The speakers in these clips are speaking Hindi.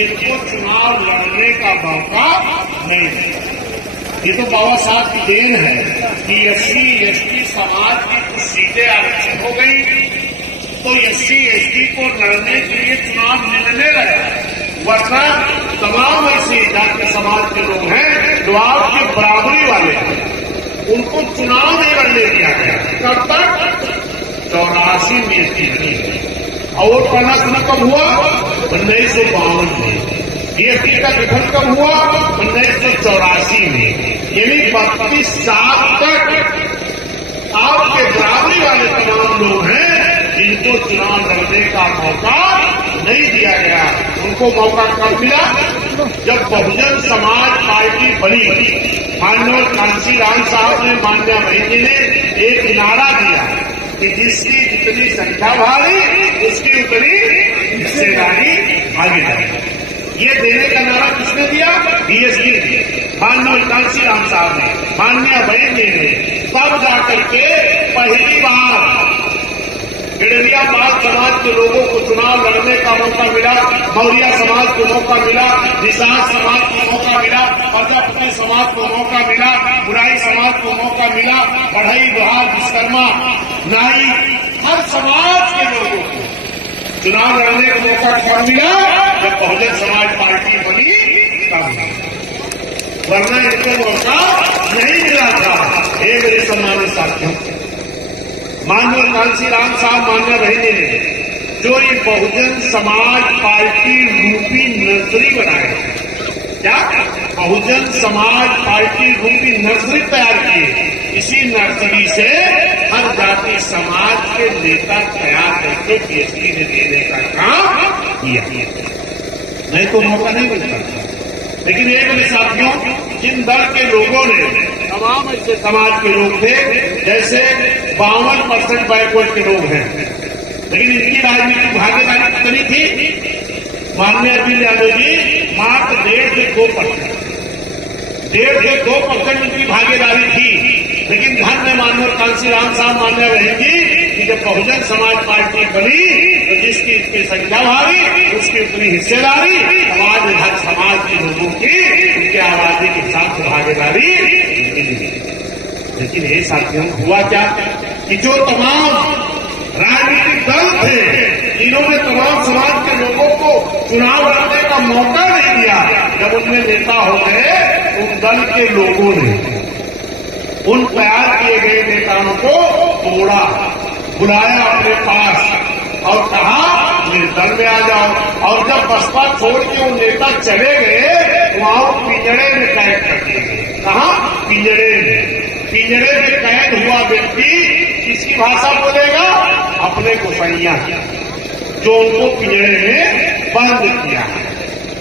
इनको चुनाव लड़ने का मौका नहीं दिया। ये तो बाबा साहब की देन है कि SC/ST समाज की कुछ सीटें आरक्षित हो गई तो SC/ST को लड़ने के लिए चुनाव मिलने लगा, वरना तमाम ऐसे जाति समाज के लोग हैं जो आपके बराबरी वाले हैं, उनको चुनाव नहीं लड़ने दिया गया। कब तक? 84 में SC और वोट पड़ना सुना कब हुआ? 1952 में। BSP का गठन कब हुआ? 1984 में। यानी 32 साल तक आपके बराबरी वाले तमाम लोग हैं जिनको चुनाव लड़ने का मौका नहीं दिया गया। उनको मौका कब मिला? जब बहुजन समाज पार्टी बनी। माननीय कांशीराम साहब ने, मान्या बहन जी ने एक नारा दिया कि जिसकी जितनी संख्या भारी उसकी उतनी हिस्सेदारी भागीदारी। ये देने का नारा किसने दिया? BSP ने, माननीय कांशीराम साहब ने, मान्या बहन जी ने। तब जाकर के पहली बार गड़रिया बाल समाज के लोगों को चुनाव लड़ने का मौका मिला, मौर्या समाज को मौका मिला, निषाद समाज को मौका मिला, प्रजापति समाज को मौका मिला, बुराई समाज को मौका मिला, बढ़ई, लोहार, विश्वकर्मा, नाई, हर समाज के लोगों को चुनाव लड़ने का मौका कब मिला? जब बहुजन समाज पार्टी बनी तब, वरना इनको मौका नहीं मिला था। एक मेरे सम्मानित साथियों, माननीय कांशीराम साहब, मान्या बहन जी ने जो ये बहुजन समाज पार्टी रूपी नर्सरी बनाए, क्या बहुजन समाज पार्टी रूपी नर्सरी तैयार की, इसी नर्सरी से हर जाति समाज के नेता तैयार करके BSP ने देने का काम किया। नहीं तो मौका नहीं मिलता। लेकिन एक मेरे साथियों, जिन दल के लोगों ने, तमाम ऐसे समाज के लोग थे जैसे 52% बैकवर्ड के लोग हैं, लेकिन इनकी राजनीतिक भागीदारी कितनी थी? माननीय अनिल यादव जी मात्र 1.5 से 2%, 1.5 से 2% इनकी भागीदारी थी। लेकिन धन्य माननीय कांशीराम साहब, मान्या बहन जी कि जब बहुजन समाज पार्टी बनी तो जिसकी इतनी संख्या भारी उसकी उतनी हिस्सेदारी, समाज हर समाज के लोगों की उनकी आबादी के साथ भागीदारी मिली। लेकिन ये साथियों हुआ क्या कि जो तमाम राजनीतिक दल थे इन्होंने तमाम समाज के लोगों को चुनाव लड़ने का मौका नहीं दिया। जब उनमें नेता हो गए उन दल के लोगों ने उन तैयार किए गए नेताओं को तोड़ा, बुलाया अपने पास और कहा मेरे दल में आ जाओ। और जब बसपा छोड़ के वो नेता चले गए वहां पिंजड़े में कैद कर दिए गए। कहा? पिंजड़े में। पिंजड़े में कैद हुआ व्यक्ति किसकी भाषा बोलेगा? अपने गोसैया, जो उनको पिंजड़े में बंद किया है।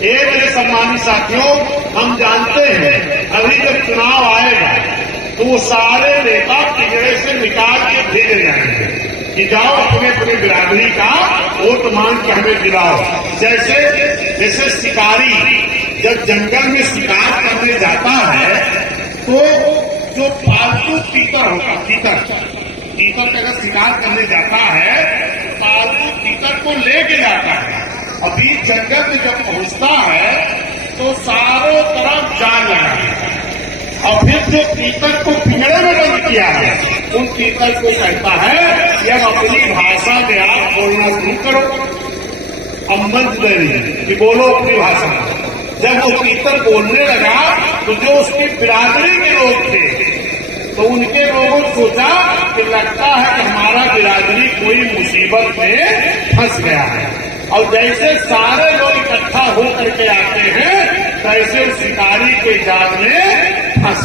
एक मेरे सम्मानित साथियों, हम जानते हैं अभी जब चुनाव आएगा तो वो सारे नेता पिंजड़े से निकाल के भेजे जाएंगे कि जाओ अपने अपने बिरादरी का वोट मांग के हमें दिलाओ। जैसे शिकारी जब जंगल में शिकार करने जाता है तो जो पालतू तीतर होगा, तीतर का अगर शिकार करने जाता है तो पालतू तीतर को लेके जाता है। अभी जंगल में जब पहुंचता है तो चारों तरफ जाल लगा देता है और फिर जो तीतर को पिंजड़े में बंद किया है उन तीतर को कहता है कि अब अपनी भाषा में आप बोलना शुरू करो। अब मंच दे रही कि बोलो अपनी भाषा में। जब वो तीतर बोलने लगा तो जो उसकी बिरादरी के लोग थे तो उनके लोगों ने सोचा कि लगता है कि हमारा बिरादरी कोई मुसीबत में फंस गया है। और जैसे सारे लोग इकट्ठा होकर के आते हैं तैसे शिकारी के जाल में फंस